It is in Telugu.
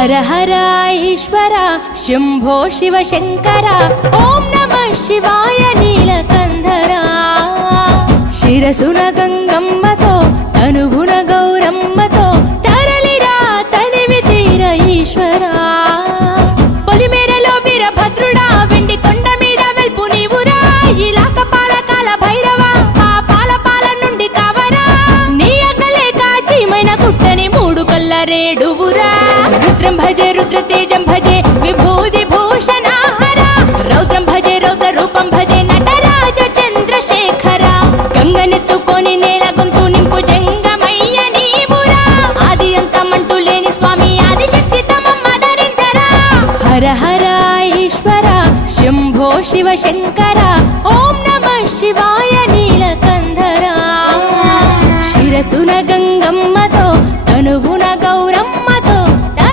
हर हर ईश्वर शंभो शिव शंकर ओम नमः शिवाय नीलकंधरा शिरसुन गंगम्मतो तनुगुण गौरम्मतो तरलिरा तनिवि तीर ईश्वरा పొలిమేరలో వీరభద్రుడా వెండి కొండ మీద వెల్పు నీవురా ఇలాక పాలకాల భైరవ ఆ పాల నుండి కావరా నీ అగలే కాచిమైన కుట్టని మూడు కల్ల రేడువురా रुद्रं भजे रुद्रतेजं भजे विभूति भूषणहरा रौद्रं भजे रौद्र रूपं भजे नटराज चंद्रशेखर गंगनेत्तुकोनि नेल गोंतु निंपु जंगमయ్య నీవురా ఆది అంతమంటూ లేని స్వామి ఆదిశక్తి తమమ్మ ధరించరా हर हर ईश्वर शंभो शिव शंकर